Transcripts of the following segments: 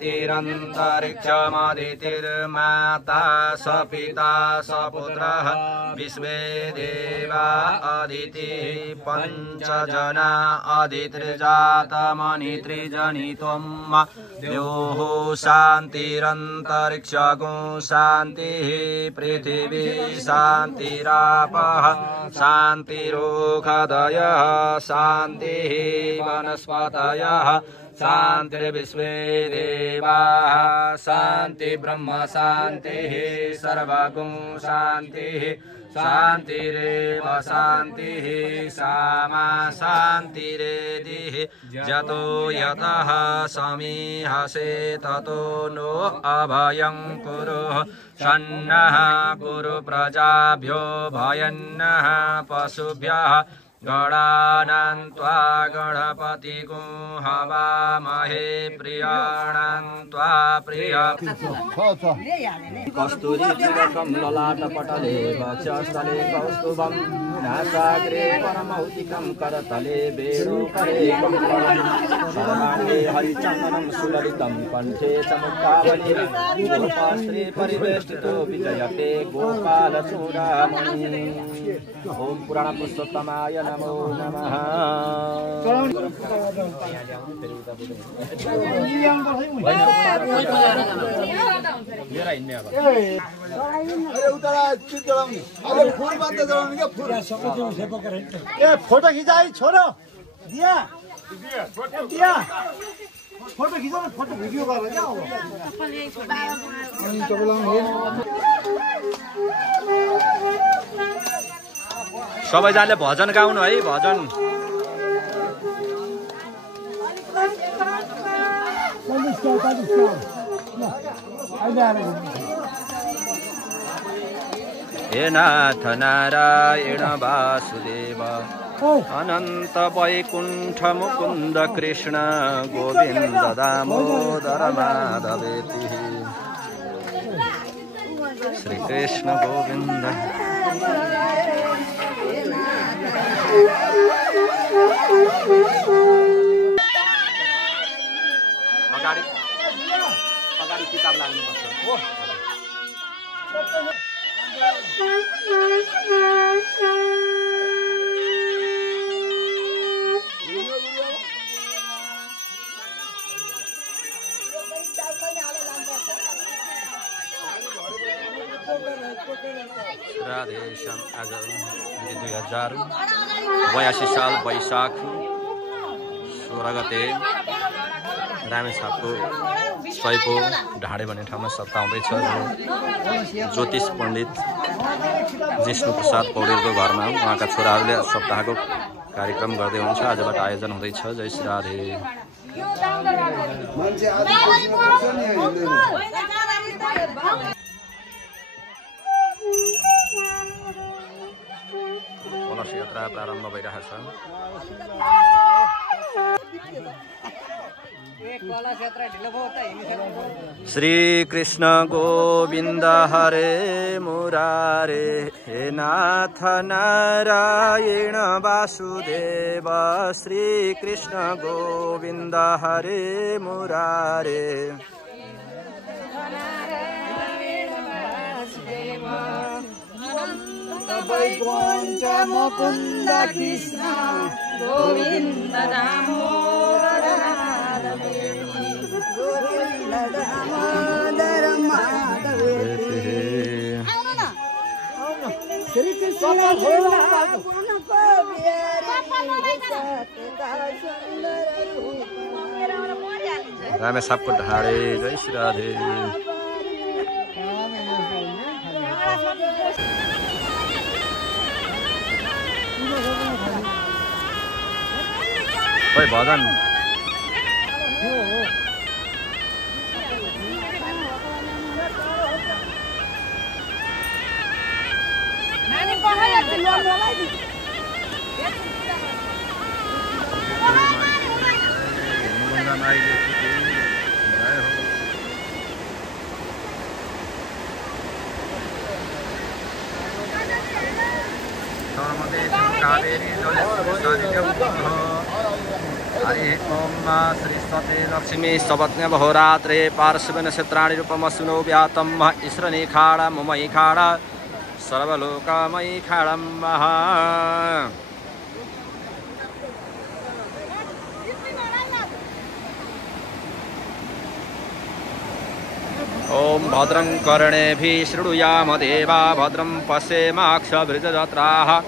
तिरन्तरिक्षमदितिर्माता स पिता स पुत्रः विश्वे देवा अदितिः पञ्चजना अदितिर्जातमनित्रिजनित्वम् द्योः शान्तिरन्तरिक्षगो शान्तिः पृथिवी शान्तिरापः शान्तिरोषधयः शान्तिः वनस्पतयः शान्तिर्विश्वे देवाः शान्ति ब्रह्म शान्तिः सर्वगुण शान्तिः शान्तिरेव शान्तिः सामा शान्तिरेधिः जतो यतः समीहसे ततो नो अभयं कुरु सन्नः कुरु प्रजाभ्यो भयन्नः पशुभ्यः गणानान्त्वा गणपतिगो हवामहे प्रियाणान्त्वा प्रिय कस्तूरी तिलकं ललाटपटले वक्षस्थले कौस्तुभं नासाग्रे परमौतिकं करतले वेणुकरे सर्वाङ्गे हरिचन्दनं सुललितं कण्ठे च मुक्तावली गोपास्त्रे परिवेष्टितो विजयते गोपालचूडामणि ॐ पुराणपुरुषोत्तमाय नमो नमः। फोटो खिचाई छोरो दिया दिया फोटो खिचाउ फोटो भिडियो गरेर क्या सबैजनाले भजन गाउनु है भजन हे नाथ नारायण वासुदेव अनन्त वैकुण्ठ मुकुन्द कृष्ण गोविन्द दामोदर माधवेति श्री कृष्ण गोविन्द अगाडि किताब लाग्नुपर्छ राधेश्याम आज 2082 साल वैशाख 16 गते रामेछापको सयपो ढाडे भन्ने ठाउँमा सप्ताह हुँदैछ। ज्योतिष पण्डित जिष्णु प्रसाद पौडेलको घरमा उहाँका छोराहरूले सप्ताहको कार्यक्रम गर्दै हुनुहुन्छ। आजबाट आयोजन हुँदैछ। जय श्री राधे। कलश यात्रा प्रारम्भ भइरहेको छ। श्री कृष्ण गोविन्द हरे मुरारे हे नाथ नारायण वासुदेव श्री कृष्ण गोविन्द हरे मुरारे वैकुण्ठ मुकुन्द कृष्ण गोविन्द दामोदर श्री कृष्ण रामेछापको ढाडे। जय श्री राधे। ओइ भजन कावेरी हरि ओम श्री सते लक्ष्मी सबत्न्यवहोरात्रे पार्श्वेन क्षेत्राणि रूपमसुनो व्यातं ईश्वरनी खाडा ममयी खाडा सर्वलोकमयी खाडं महा ओम भद्रं कर्णेभिः शृणुयाम देवा भद्रं पश्येमाक्षभृजजत्राः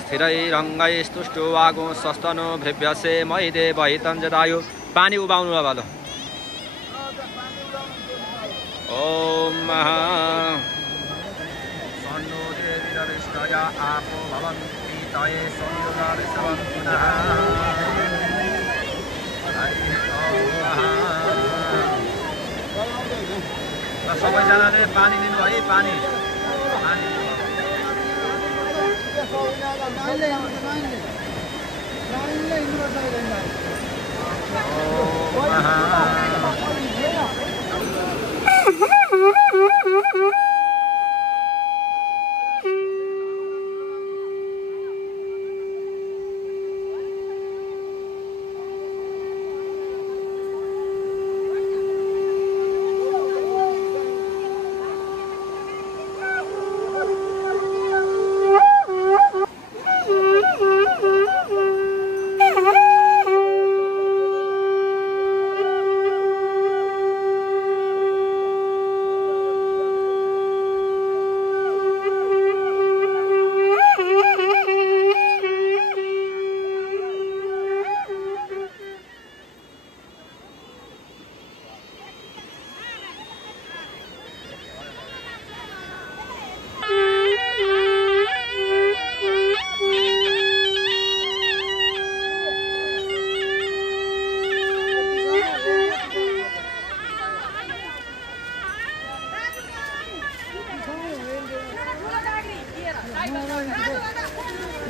स्थिरैरङ्गैस्तुष्टुवागुंसस्तनो भृभ्यसे मयि देवहितं जदायु पानी उबाउनु अब ल ओम सन्नो देवीरविष्टया आपो भवन्ति तये सौर्यरविश्रवन्तु नः सबैजनाले पानी लिनु है पानी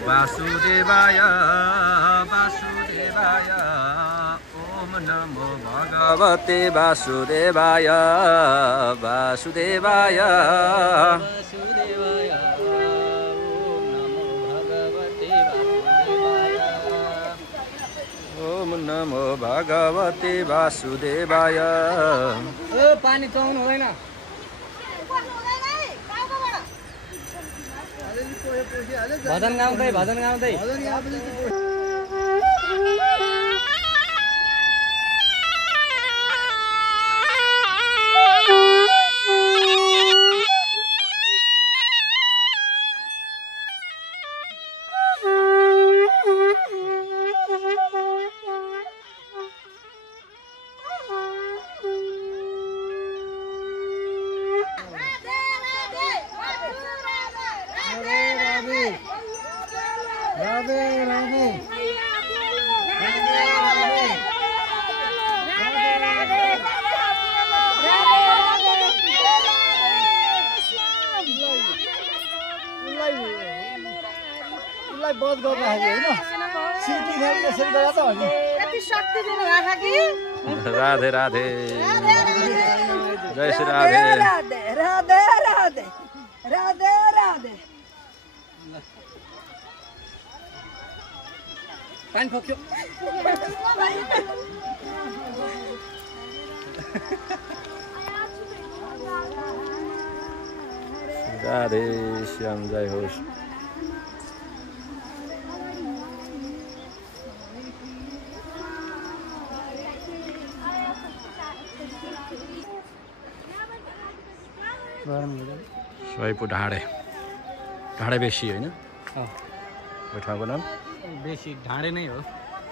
वासुदेवाय वासुदेवाय ओम नमो भगवते वासुदेवाय वासुदेवाय वासुदेवाय ओम नमो भगवते वासुदेवाय ओ पानी चलाउनु हुँदैन भजन गाउँदै भजन गाउँदै बहुत गर्दा हैन सिटी धेरै यसरी गर्दा त हो नि यति शक्ति दिनु भएको कि राधे राधे जय श्री राधे राधे राधे राधे राधे राधे पानी फोक्यो राधे श्याम जय होस् सयपु ढाडे ढाडे बेसी होइन यो ठाउँको नाम बेसी ढाडे नै हो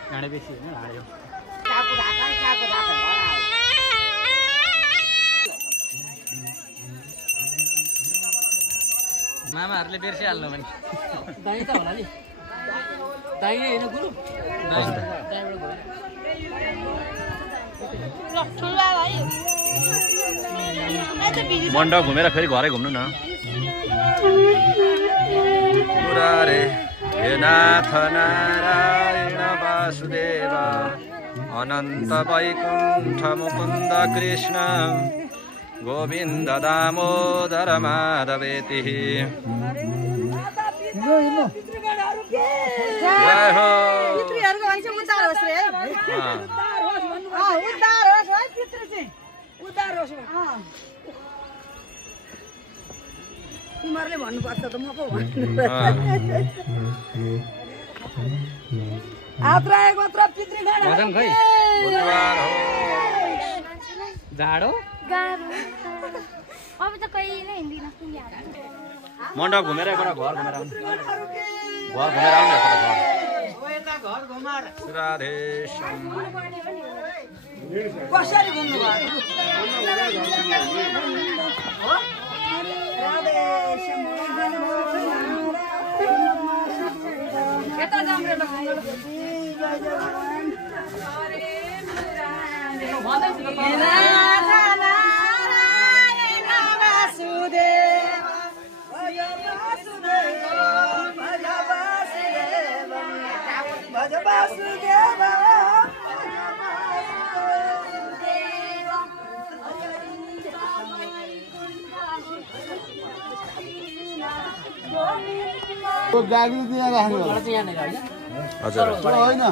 ढाडे बेसी होइन ढाडे हो मामाहरूले बिर्सिहाल्नु भने दाइ त होला नि दाइ नै होइन गुरु मण्डप घुमेर फेरि घरै घुम्नु न मुरारे हे नाथ नारायण वासुदेव अनन्त वैकुण्ठ मुकुन्द कृष्ण गोविन्द दामोदर माधवेति जय हो तिमीहरूले भन्नुपर्छ त म पो भन्नु आत्रा गोत्र पितृ गाना भजन खै बुधबार हो जाडो गाह्रो अब त कहिले हिँड्दिन मण्डप घुमेर एकपल्ट घर घुमेर आउनु एकपल्ट घर राधे कसरी घुम्नु भयो यता जाम रे गाडी दिएर राख्नु यहाँ नै होइन हजुर होइन